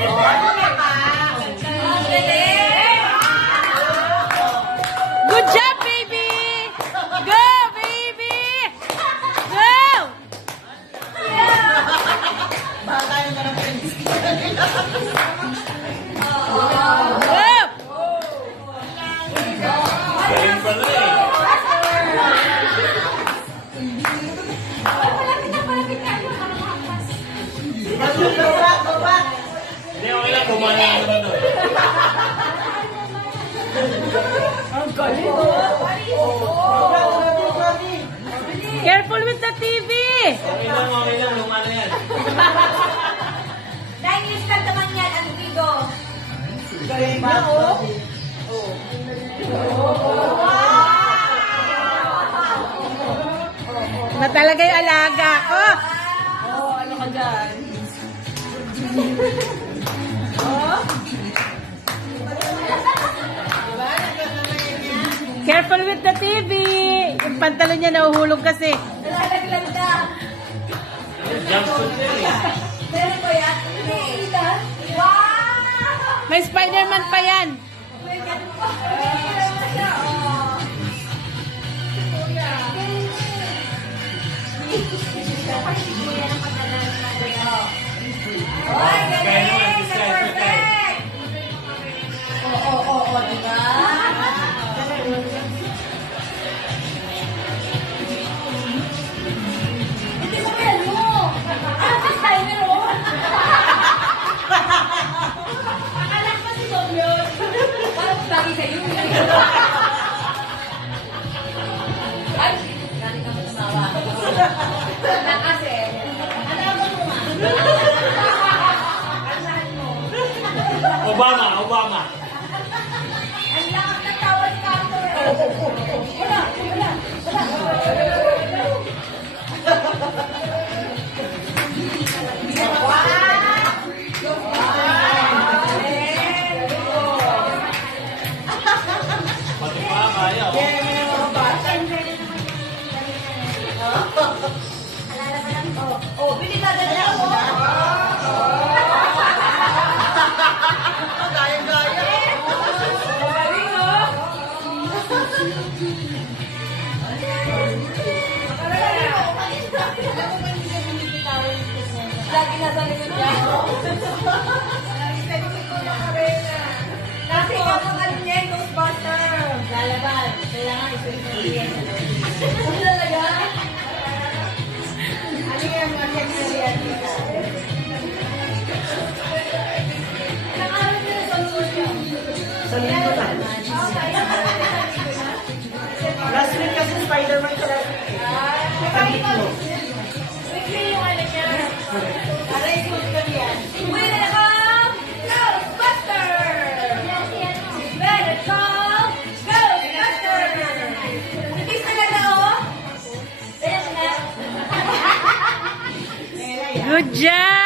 Good job, baby! Go, baby! Go! Hindi, okay lang. Bumala naman doon. Careful with the TV! Okay lang. Lumala yan. 9 years lang naman yan, ang Vigo. Na talaga yung alaga ko. Ano ka dyan? Careful with the TV! Yung pantalon niya nahuhulog kasi. Nalalaglag ka. Jumpsuit yan eh. Meron ba yan? Hindi. Wow! May Spider-Man pa yan. May ganun pa. Oh. Kuya ng pagkalan na rin. Oy, galing! Perfect! Oo, diba? Hindi mo kaya mo! Ano sa timer, oh? Akala ko si Tom yun. Parang bagay sa'yo. Ay, galing ka mo tumawa. Na kasi, alam mo mo nga. Asahan mo. Obama. Ang lakas ng tawa ni Carter. Wala. Pati pa kaya. Oh, bili ka na mo. Lagi na sa likod niya. Kasi kapag ano niya, Ghostbuster. Lalaban. Kailangan isulit. Ano talaga? Ano yung mga kanya dito? Nakaroon nila sa social. Sa linggo na. Last week kasi Spider-Man ka last week. Pag-week mo. Weekly yung ano niya. Aray, good ka yan. Welcome, Ghostbuster! Welcome, Ghostbuster! Nagis talaga, oh? Kaya na. Good job!